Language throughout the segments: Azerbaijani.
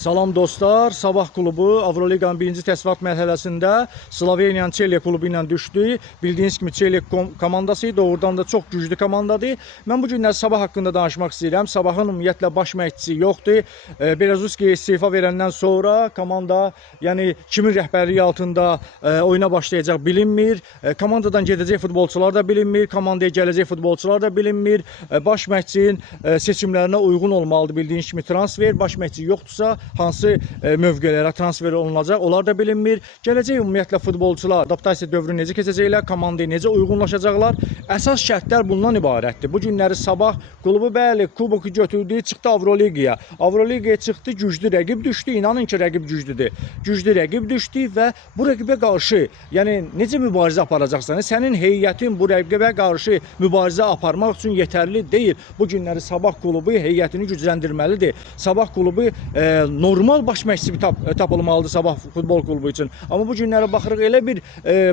Salam dostlar, Sabah klubu Avroliqanın birinci təsvirat mərhələsində Sloveniyanın Çelye klubu ilə düşdü. Bildiyiniz kimi Çelye komandası doğrudan da çox güclü komandadır. Mən bu günlər Sabah haqqında danışmaq istəyirəm. Sabahın ümumiyyətlə baş məşqçisi yoxdur. Berezuskiyə istifa verəndən sonra komanda, yəni kimin rəhbərliyi altında oyuna başlayacaq bilinmir. Komandadan gedəcək futbolçular da bilinmir. Komandaya gələcək futbolçular da bilinmir. Baş məşqçinin seçimlərinə uyğun olmalıdır. Bildiyiniz kimi transfer, baş məşqçi yoxdursa hansı mövqelərə transfer olunacaq, onlar da bilinmir. Gələcək ümumiyyətlə futbolçular adaptasiya dövrü necə keçəcəklər, komandaya necə uyğunlaşacaqlar? Əsas şərtlər bundan ibarətdir. Bu günləri Sabah klubu bəli kuboku götürdü, çıxdı Avroliqaya. Avroliqaya çıxdı, güclü rəqib düşdü. İnanın ki, rəqib güclüdür. Güclü rəqib düşdü və bu rəqibə qarşı, yəni necə mübarizə aparacaqsan? Sənin heyətin bu rəqibə qarşı mübarizə aparmaq üçün yetərli deyil. Bu günləri Sabah klubu heyətini gücləndirməlidir. Sabah klubu normal baş məşqçi tapılmalıdır Sabah futbol klubu üçün. Amma bu günlərə baxırıq elə bir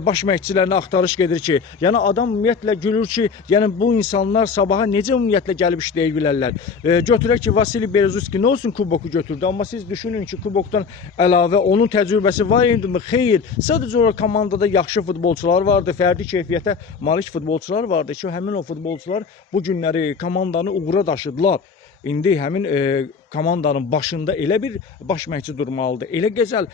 baş məşqçilərinə axtarış gedir ki, yəni adam ümumiyyətlə gülür ki, yəni bu insanlar Sabaha necə ümumiyyətlə gəlib işləyə bilərlər. Götürək ki, Vasili Berezuski nə olsun kuboku götürdü, amma siz düşünün ki, kubokdan əlavə onun təcrübəsi var idimi? Xeyr. Sadəcə olaraq komandada yaxşı futbolçular vardı, fərdi keyfiyyətə malik futbolçular vardı ki, həmin o futbolçular bu günləri komandanı uğura daşıdılar. İndi həmin komandanın başında elə bir baş məşqçi durmalıdır. Elə gözəl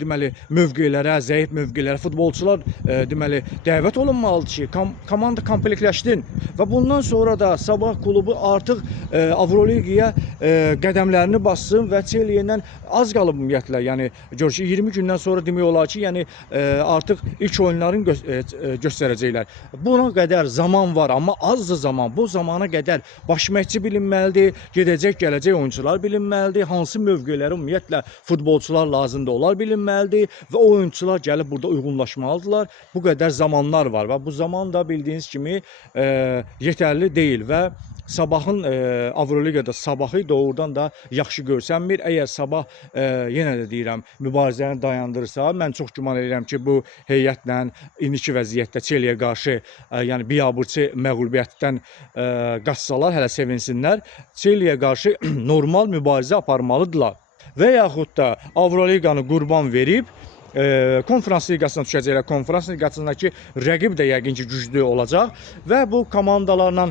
deməli mövqelərə, zəif mövqelərə futbolçular deməli dəvət olunmalıdır ki, komanda komplektləşsin və bundan sonra da Sabah klubu artıq Avroliqaya qədəmlərini bassın və Çelye'dən az qalıb ümumiyyətlə. Yəni gör ki 20 gündən sonra demək olar ki, yəni artıq ilk oyunlarını göstərəcəklər. Buna qədər zaman var, amma azdır zaman. Bu zamana qədər baş məşqçi bilinməlidir, gedəcək, gələcək oyuncular bilinməlidir, hansı mövqelərə ümumiyyətlə futbolçular lazımdır, onlar bilinməlidir və o oyuncular gəlib burada uyğunlaşmalıdırlar. Bu qədər zamanlar var və bu zaman da bildiyiniz kimi yetərli deyil və Sabahın Avroliqada Sabahı doğrudan da yaxşı görsənmir. Əgər Sabah yenə də deyirəm mübarizəni dayandırırsa, mən çox güman edirəm ki, bu heyətlə indiki vəziyyətdə Çelye'yə qarşı yəni biabırçı məğlubiyyətdən qaçsalar, hələ sevinsinlər. Çelye'yə qarşı normal mübarizə aparmalıdırlar və yaxud da Avroliqanı qurban verib konferans liqasına düşəcəklər. Konferans liqasındakı rəqib də yəqin ki güclü olacaq və bu komandalarla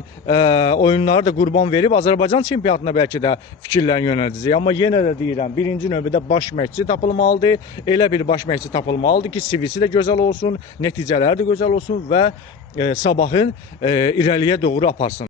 oyunları da qurban verib Azərbaycan çempionatına bəlkə də fikirlərini yönəldəcək. Amma yenə də deyirəm, birinci növbədə baş məşqçi tapılmalıdır. Elə bir baş məşqçi tapılmalıdır ki, CV-si də gözəl olsun, nəticələri də gözəl olsun və Sabahın irəliyə doğru aparsın.